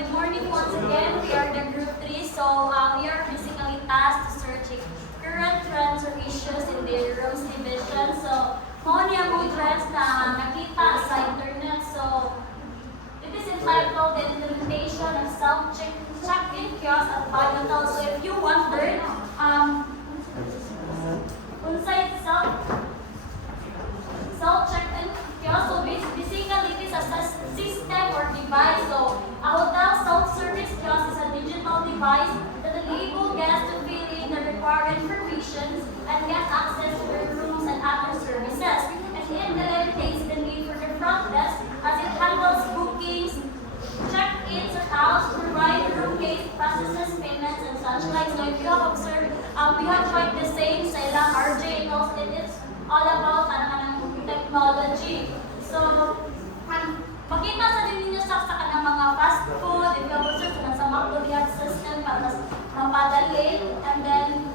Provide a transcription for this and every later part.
good morning once again. We are the group 3. So we are basically tasked to searching current trends or issues in the rooms division. So mo niya mga trends na nakita sa internet. So it is entitled The Implementation of Self-Check-In Kiosk at Pivotal. So if you wondered, unsay self-check-in kiosk, so basically it is a system or device. So a hotel self-service kiosk is a digital device that enables guests to fill in the required information and get access to their rooms and other services. And it eliminates the need for the front desk as it handles bookings, check-ins or outs, provide room base, processes payments and such like. So if you have observed, we have quite the same sa ilang RJ knows it is all about technology. So, makita sa din ninyo sa kanang mga fast food, if you have observed sa McDo system para mas mapadali, and then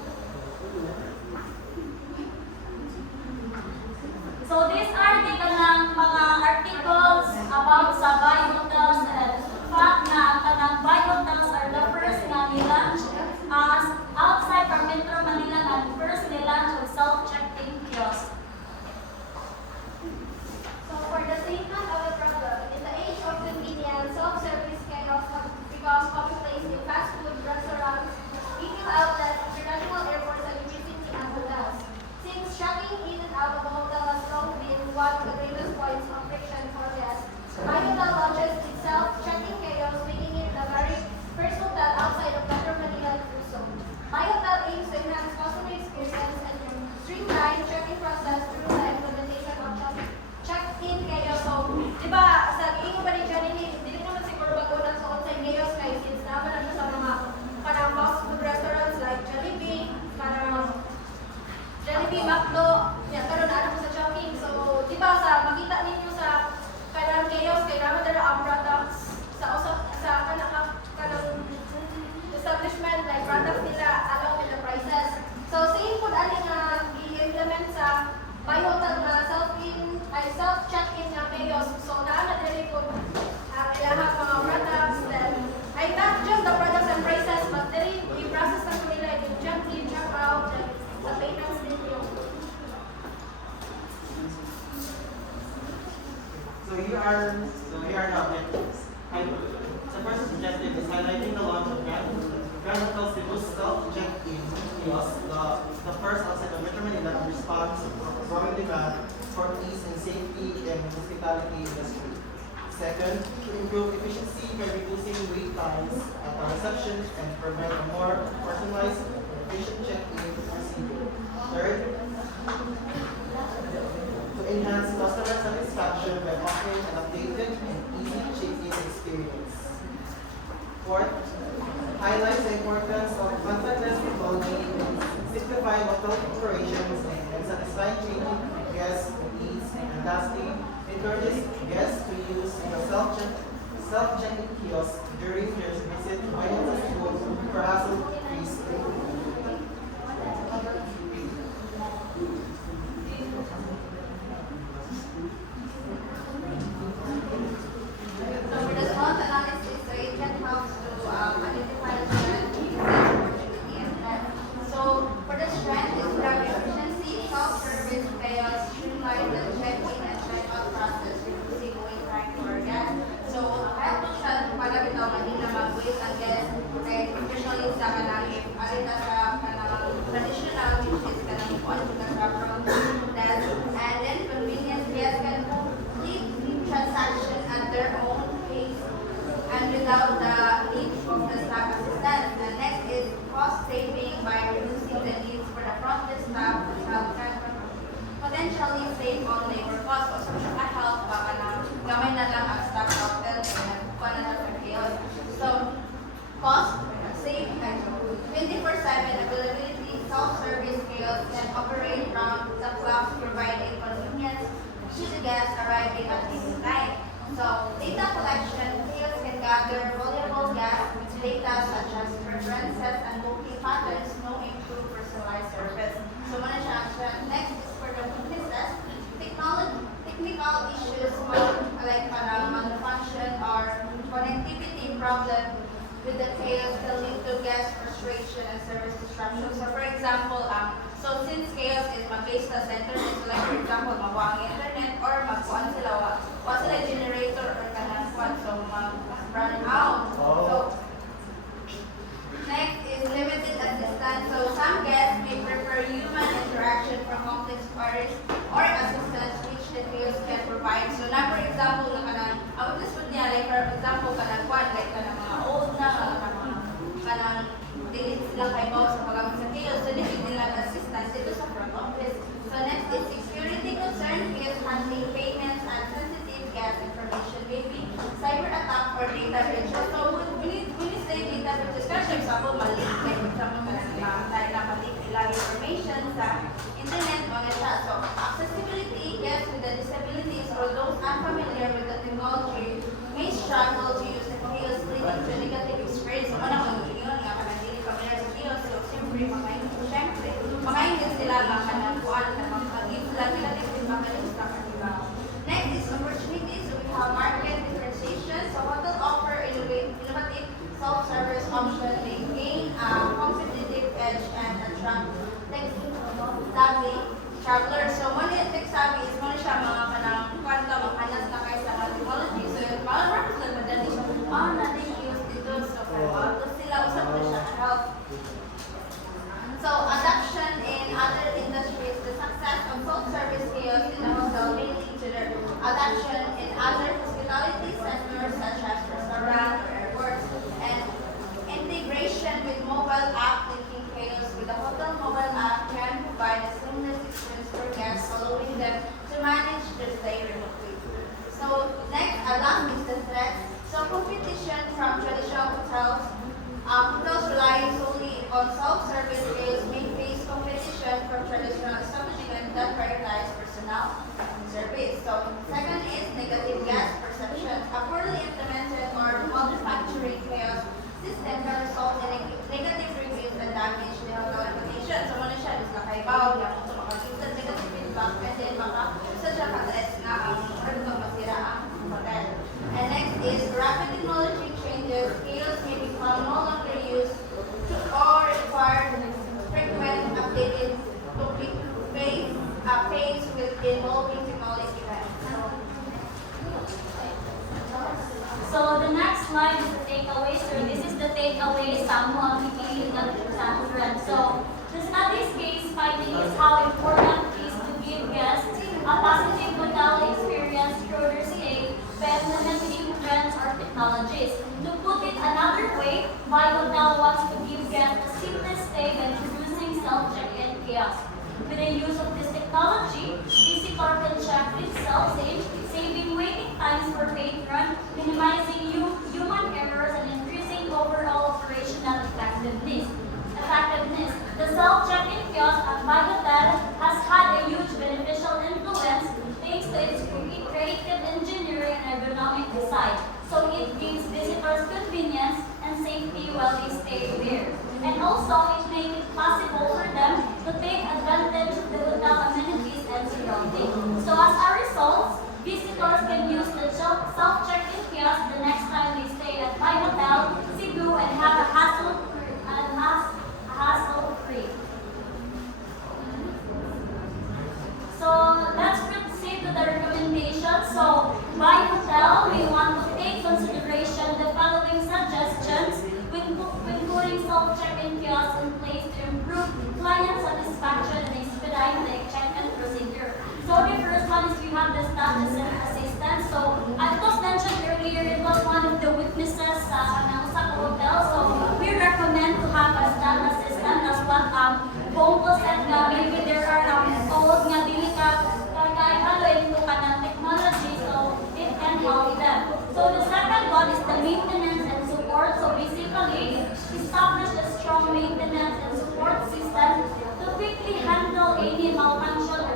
so these are the kanang mga articles about sa buy hotels and fact na ang kanang buy hotels are the first nga nilaunch as outside from Metro Manila nga first nilaunch of self-check-in kiosk. So for the statement of the problem, in the age of convenience, self-service chaos has become commonplace in fast food restaurants, retail outlets, international airports, and increasingly at hotels. Since checking in and out of a hotel has long been one of the greatest points of friction for guests, My Hotel launches its self-checking chaos, making it the very first hotel outside of Metro Manila to do so. My Hotel aims to enhance customer experience and streamline check-in process through the implementation of check-in chaos. So, di ba, sa giingon ba ni Janine, hindi naman siguro bago na sa onsite chaos kay since naman na siya sa mga parang fast food restaurants like Jollibee, parang Jollibee, McDo, yan, pero na sa checking. So, di ba, sa makita ninyo sa kanang chaos, kay naman na ang products sa kanang establishment, like products nila along with the prices. So, same po ani nga i-implement sa My Hotel na self-check-in nga chaos. So, naana diri po kailangan mga products, then ay not just the products and prices, but diri i-process na po nila, i-check in, check out, and sa payments din yung. So here are the objectives. The first objective is highlighting the launch of Grand Hotel's Cebu's self-check-in kiosk, the first outside of Metro Manila in response to growing demand for ease and safety in the hospitality industry. Second, to improve efficiency by reducing wait times at the reception and provide a more personalized and efficient check-in procedure. Third, to enhance customer satisfaction by offering an updated and easy check-in experience. Fourth, highlights the importance of contactless technology in simplifying hotel operations and satisfying training guests' needs. And lastly, encourages guests to use the self-check-in kiosk during their visit to My Hotel Cebu for hassle-free stay. So for the SWOT analysis, the agent helps to identify the strength, weakness, opportunity, and threat. So for the strength, is driving efficiency, self-service, chaos, streamline the check-in and check-out process, reducing wait time for guests. So help to siya para bitaw Manila mag-wait ang guest, okay, especially sa kanang arita sa kanang traditional, which is kanang kuan sa from desk, and then convenience guests can complete transaction at their own pace and without the need of the staff assistant. The next is cost saving by reducing the needs for the front desk staff, which can potentially save on labor costs. So siya ka-help baka na gamay na lang ang staff hotel and kuha na lang ang chaos. So cost, save, and 24/7 availability, self-service chaos can operate from the clock, providing convenience to the guests arriving at any time. So, data collection, chaos can gather valuable guest data such as preferences and booking patterns, knowing through personalized service. So, muna siya. Next is for the weaknesses. Technical issues like malfunction or connectivity problem with the chaos can lead to guest frustration and service disruption. So for example, so since chaos is mag-base sa center, so like for example, makuha ang internet or magkuhan sila, wa sila generator or kanang kuhan, so mag-run out. So next is limited assistance. So some guests may prefer human interaction for complex queries or assistance which the chaos can provide. So na for example, na kanang ang witness food niya, like for example, kanang kuhan, like kanang mga old na, kanang dili sila kay boss sa paggamit sa chaos. So this is nila assistance dito sa front office. So next is security concern, chaos handling payments and sensitive guest information, maybe cyber attack or data breach. So we need say data breaches. Kasi for example, mali, like for example, dahil napalik nila information sa internet, mga siya. So accessibility, guests with the disabilities or those unfamiliar with the technology may struggle to use the chaos leading to negative experience. So una kung yun, nga kanang dili familiar sa chaos, so siyempre, makaingin sila nga kanang kuan na mag-give sila negative feedback sa kanila. Next is opportunities. So we have market differentiation. So hotel offer innovative self-service option may gain a competitive edge and attract tech-savvy travelers. So money and tech-savvy is muna siya mga kanang kwanta, makanas na kayo sa mga technology. So yung mga market lang madali siya, natin use dito. So kaya sila usap na siya help. So adoption in other industries, the success of self-service kiosks in the hotel may lead to their adoption in other hospitality sectors such as restaurants or airports, and integration with mobile app linking kiosks with the hotel mobile app can provide a seamless experience for guests, allowing them to manage their stay remotely. So next, along is the threat. So competition from traditional hotels. Hotels relying solely on self-service kiosks may face competition from traditional establishments that prioritize personal service. So second is negative guest perception. A poorly implemented or manufacturing kiosk system can result in negative reviews and damage the hotel reputation. So muna siya, is nakaibaw, yung ito makakita negative feedback, and then makakita siya ka-threats na ang masira ang hotel. And next is rapid technology changes. Kiosks may become no longer used to or require frequent updated to keep pace with evolving technology trends. So the next slide is the takeaway. So this is the takeaway sa mga pipili ng trend. So the study's case finding is how important it is to give guests a positive hotel experience through their stay by implementing trends or technologies. To put it another way, My Hotel wants to give guests a seamless stay by introducing self-check-in kiosks. With the use of this technology, visitor can check themselves in, saving waiting times for patron, minimizing human errors, and increasing overall operational effectiveness. The self-check-in kiosk at My Hotel has had a huge beneficial influence thanks to its creative engineering and ergonomic design. So it gives visitors convenience and safety while they stay there. And also, it makes it possible for them to take advantage of the hotel amenities and surroundings. So as a result, visitors can use the self-check-in kiosk the next time they stay at My Hotel, Cebu, and have a hassle-free. So let's proceed to the recommendation. So My Hotel, we want to take consideration the following suggestions when putting self-check-in kiosks in place to improve client satisfaction and expedite the check-in procedure. So the first one is you have the staff assistant. So as was mentioned earlier, it was one of the witnesses ng Osaka Hotel. So we recommend to have a staff assistant as what Bongo said na maybe there are calls nga dili ka halo into ka ng technology, so it can help them. So the second one is the maintenance and support. So basically, establish a strong maintenance and support system to quickly handle any malfunction or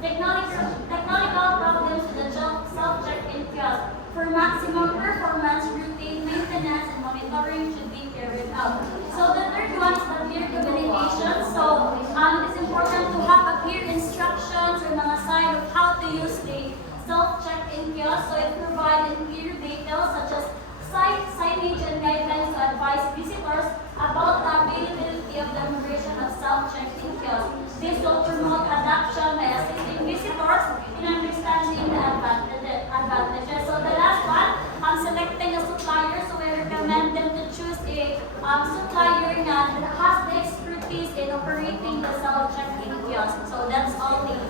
technical problems with the self-check-in kiosk. For maximum performance, routine maintenance and monitoring should be carried out. So the third one is the clear communication. So it is important to have a clear instructions or mga sign of how to use the self-check-in kiosk. So it provides clear details such as site course, in understanding the advantages. So the last one, selecting a supplier. So we recommend them to choose a supplier that has the expertise in operating the self check-in kiosk. So that's all. Thank you.